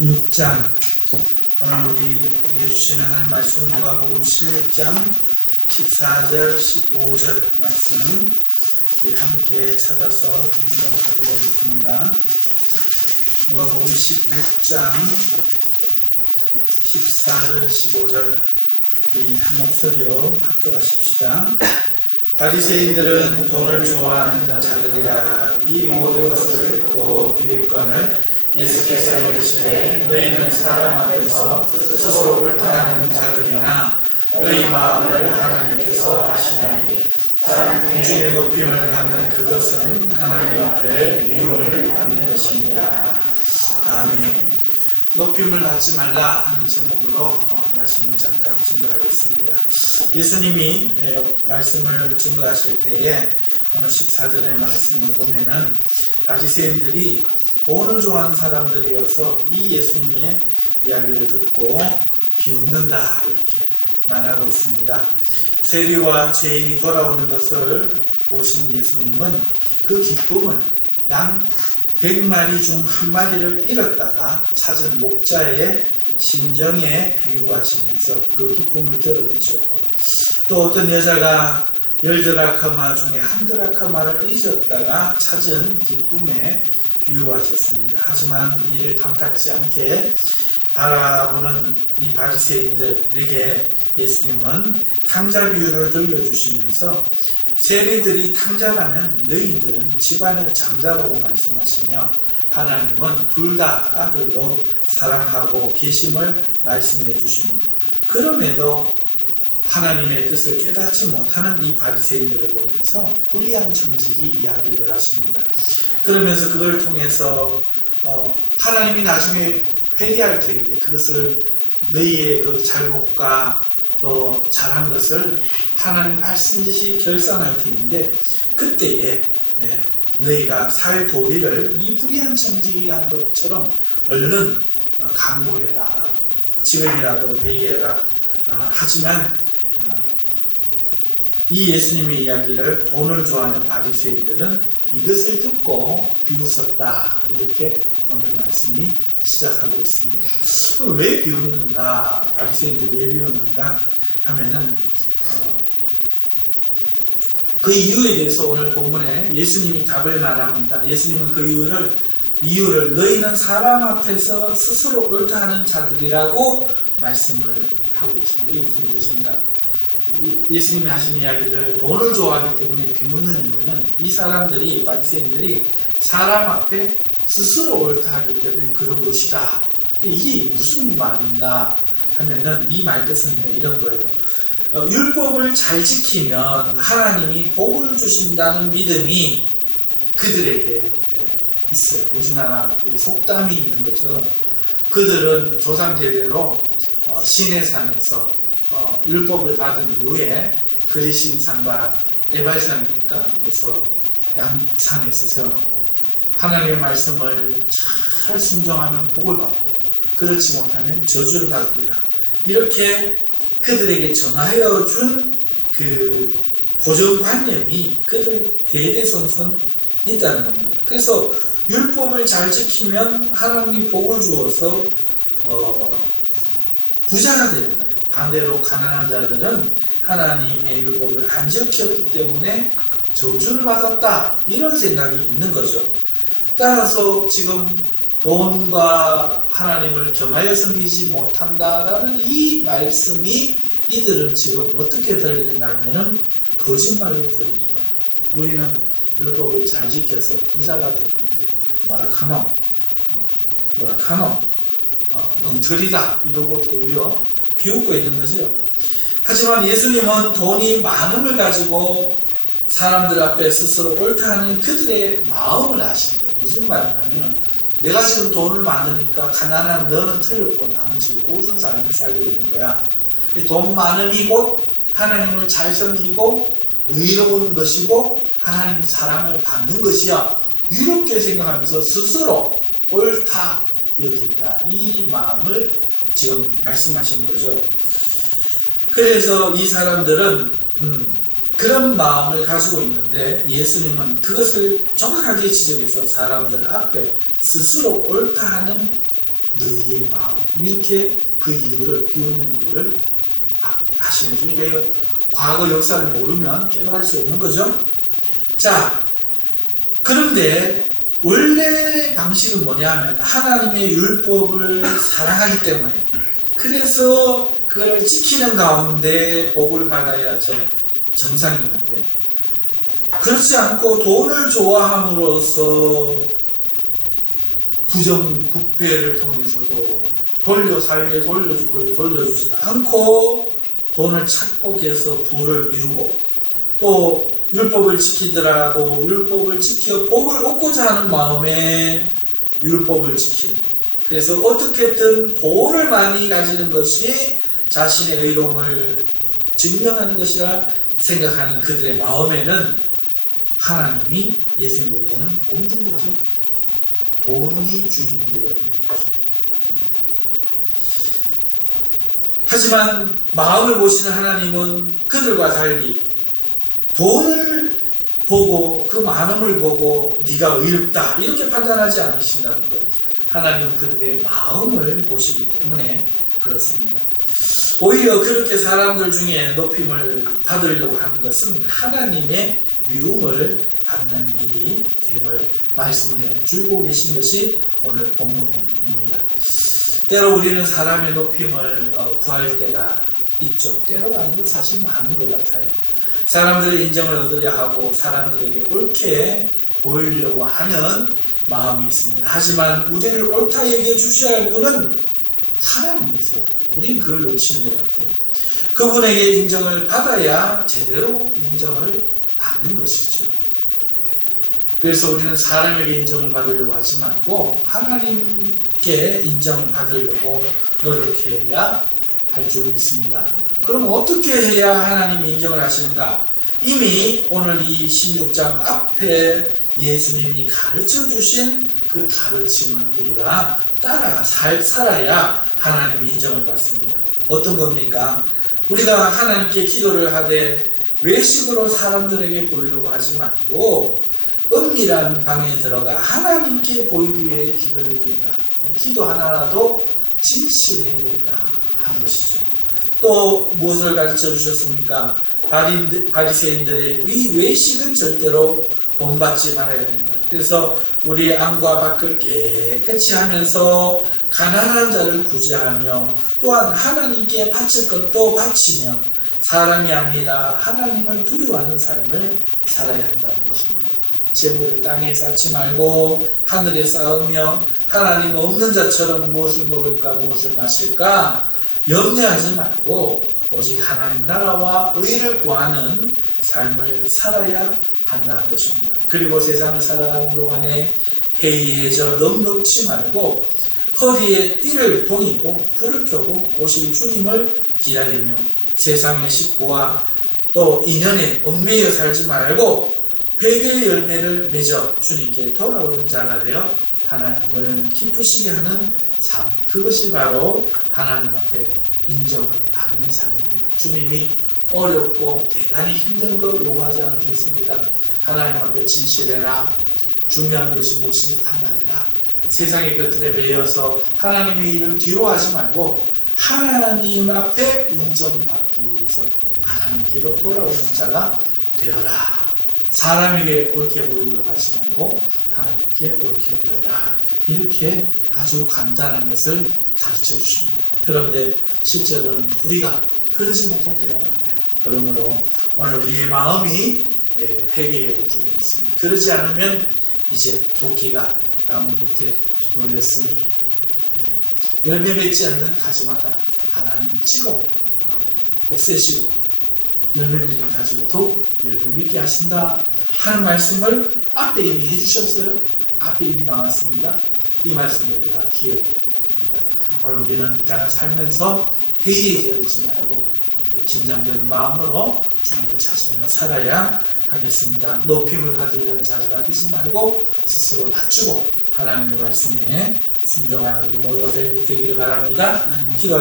6장 오늘 우리 해주시는 하나님 말씀 누가복음 16장 14절 15절 말씀 함께 찾아서 공부하도록 하겠습니다. 누가복음 16장 14절 15절 한 목소리로 합독하십시다. 바리새인들은 돈을 좋아하는 자들이라 이 모든 것을 듣고 비웃거늘 예수께서 이르시되 너희는 사람 앞에서 스스로 옳다는 자들이나 너희 마음을 하나님께서 아시나니 사람 공중의 높임을 받는 그것은 하나님 앞에 미움을 받는 것입니다. 아멘. 높임을 받지 말라 하는 제목으로 말씀을 잠깐 증거하겠습니다. 예수님이 말씀을 증거하실 때에 오늘 14절의 말씀을 보면은 바리새인들이 돈을 좋아하는 사람들이어서 이 예수님의 이야기를 듣고 비웃는다 이렇게 말하고 있습니다. 세리와 죄인이 돌아오는 것을 보신 예수님은 그 기쁨을 양 100마리 중 한 마리를 잃었다가 찾은 목자의 심정에 비유하시면서 그 기쁨을 드러내셨고, 또 어떤 여자가 10드라크마 중에 1드라크마를 잊었다가 찾은 기쁨에 비유하셨습니다. 하지만 이를 탐탁지 않게 바라보는 이 바리새인들에게 예수님은 탕자 비유를 들려주시면서 세리들이 탕자라면 너희들은 집안의 장자라고 말씀하시며 하나님은 둘 다 아들로 사랑하고 계심을 말씀해 주십니다. 그럼에도 하나님의 뜻을 깨닫지 못하는 이 바리새인들을 보면서 불의한 청지기 이야기를 하십니다. 그러면서 그걸 통해서 하나님이 나중에 회개할 터인데 그것을 너희의 그 잘못과 또 잘한 것을 하나님 말씀듯이 결산할 터인데 그때에 너희가 살 도리를 이 불의한 청지기가 한 것처럼 얼른 강구해라. 지금이라도 회개해라. 하지만 이 예수님의 이야기를 돈을 좋아하는 바리새인들은 이것을 듣고 비웃었다. 이렇게 오늘 말씀이 시작하고 있습니다. 왜 비웃는가? 바리새인들 왜 비웃는가? 하면은 그 이유에 대해서 오늘 본문에 예수님이 답을 말합니다. 예수님은 그 이유를 너희는 사람 앞에서 스스로 옳다 하는 자들이라고 말씀을 하고 있습니다. 이게 무슨 뜻입니까? 예수님이 하신 이야기를 돈을 좋아하기 때문에 비웃는 이유는 이 사람들이 바리새인들이 사람 앞에 스스로 옳다 하기 때문에 그런 것이다. 이게 무슨 말인가 하면은 이 말 뜻은 이런 거예요. 율법을 잘 지키면 하나님이 복을 주신다는 믿음이 그들에게 있어요. 우리나라 속담이 있는 것처럼 그들은 조상 대대로 시내산에서 율법을 받은 이후에 그리심산과 에발산입니까? 그래서 양산에서 세워놓고 하나님의 말씀을 잘 순종하면 복을 받고 그렇지 못하면 저주를 받으리라. 이렇게 그들에게 전하여 준 그 고정관념이 그들 대대손손 있다는 겁니다. 그래서 율법을 잘 지키면 하나님이 복을 주어서 부자가 되는 거예요. 반대로 가난한 자들은 하나님의 율법을 안 지켰기 때문에 저주를 받았다. 이런 생각이 있는 거죠. 따라서 지금 돈과 하나님을 겸하여 섬기지 못한다라는 이 말씀이 이들은 지금 어떻게 들리냐면은 거짓말로 들리는 거예요. 우리는 율법을 잘 지켜서 부자가 됐는데 뭐라카노 엉터리다 이러고 오히려 비웃고 있는 거죠. 하지만 예수님은 돈이 많음을 가지고 사람들 앞에 스스로 옳다 하는 그들의 마음을 아시는 거예요. 무슨 말이냐면은 내가 지금 돈을 많으니까 가난한 너는 틀렸고 나는 지금 꽂은 삶을 살고 있는 거야. 돈 많음이 곧 하나님을 잘 섬기고 의로운 것이고 하나님의 사랑을 받는 것이야. 이렇게 생각하면서 스스로 옳다 여긴다. 이 마음을 지금 말씀하시는 거죠. 그래서 이 사람들은 그런 마음을 가지고 있는데 예수님은 그것을 정확하게 지적해서 사람들 앞에 스스로 옳다 하는 너희의 마음. 이렇게 그 이유를, 비우는 이유를 하시는 거죠. 그러니까 과거 역사를 모르면 깨달을 수 없는 거죠. 자, 그런데 원래 방식은 뭐냐 하면 하나님의 율법을 사랑하기 때문에, 그래서 그걸 지키는 가운데 복을 받아야 정상이 있는데, 그렇지 않고 돈을 좋아함으로써 부정부패를 통해서도 사회에 돌려줄 걸 돌려주지 않고 돈을 착복해서 부를 이루고, 또 율법을 지키더라도 율법을 지켜 복을 얻고자 하는 마음에 율법을 지키는, 그래서 어떻게든 돈을 많이 가지는 것이 자신의 의로움을 증명하는 것이라 생각하는 그들의 마음에는 하나님이, 예수님 볼 때는 없는 거죠. 돈이 주인 되어 있는 거죠. 하지만 마음을 보시는 하나님은 그들과 달리 돈을 보고, 그 많음을 보고 네가 의롭다 이렇게 판단하지 않으신다는 거예요. 하나님은 그들의 마음을 보시기 때문에 그렇습니다. 오히려 그렇게 사람들 중에 높임을 받으려고 하는 것은 하나님의 미움을 받는 일이 됨을 말씀해 주고 계신 것이 오늘 본문입니다. 때로 우리는 사람의 높임을 구할 때가 있죠. 때로가 아니고 사실 많은 것 같아요. 사람들의 인정을 얻으려 하고 사람들에게 옳게 보이려고 하는 마음이 있습니다. 하지만 우리를 옳다 얘기해 주셔야 할 분은 하나님이세요. 우린 그걸 놓치는 것 같아요. 그분에게 인정을 받아야 제대로 인정을 받는 것이죠. 그래서 우리는 사람에게 인정을 받으려고 하지 말고 하나님께 인정을 받으려고 노력해야 할 줄 믿습니다. 그럼 어떻게 해야 하나님이 인정을 하시는가? 이미 오늘 이 16장 앞에 예수님이 가르쳐 주신 그 가르침을 우리가 따라 살아야 하나님의 인정을 받습니다. 어떤 겁니까? 우리가 하나님께 기도를 하되 외식으로 사람들에게 보이려고 하지 말고 은밀한 방에 들어가 하나님께 보이기 위해 기도해야 된다. 기도 하나라도 진실해야 된다 하는 것이죠. 또 무엇을 가르쳐 주셨습니까? 바리새인들의 이 외식은 절대로 본받지 말아야 된다. 그래서 우리 안과 밖을 깨끗이 하면서 가난한 자를 구제하며 또한 하나님께 바칠 것도 바치며 사람이 아니라 하나님을 두려워하는 삶을 살아야 한다는 것입니다. 재물을 땅에 쌓지 말고 하늘에 쌓으며 하나님 없는 자처럼 무엇을 먹을까 무엇을 마실까 염려하지 말고 오직 하나님 나라와 의를 구하는 삶을 살아야 한다는 것입니다. 그리고 세상을 살아가는 동안에 해이해져 넉넉지 말고 허리에 띠를 동이고 불을 켜고 오실 주님을 기다리며 세상의 식구와 또 인연에 얽매여 살지 말고 회개의 열매를 맺어 주님께 돌아오는 자가 되어 하나님을 기쁘시게 하는 삶, 그것이 바로 하나님 앞에 인정을 받는 삶입니다. 주님이 어렵고 대단히 힘든 거 요구하지 않으셨습니다. 하나님 앞에 진실해라. 중요한 것이 무엇인지 판단해라. 세상의 것들에 매여서 하나님의 일을 뒤로하지 말고 하나님 앞에 인정받기 위해서 하나님께로 돌아오는 자가 되어라. 사람에게 옳게 보이려고 하지 말고 하나님께 옳게 보여라. 이렇게 아주 간단한 것을 가르쳐 주십니다. 그런데 실제로는 우리가 그러지 못할 때가 많아요. 그러므로 오늘 우리의 마음이 회개해야 될 줄 믿습니다. 그러지 않으면 이제 도끼가 나무 밑에 놓였으니 열매 맺지 않는 가지마다 하나님이 찍어 없애시고 열매 맺는 가지로 더욱 열매 맺게 하신다 하는 말씀을 앞에 이미 해주셨어요. 앞에 이미 나왔습니다. 이 말씀을 우리가 기억해야 될 겁니다. 오늘 우리는 이 땅을 살면서 회의해지지 말고 긴장되는 마음으로 주님을 찾으며 살아야 하겠습니다. 높임을 받으려는 자가 되지 말고 스스로 낮추고 하나님의 말씀에 순종하는 게 모두가 되기를 바랍니다. 기도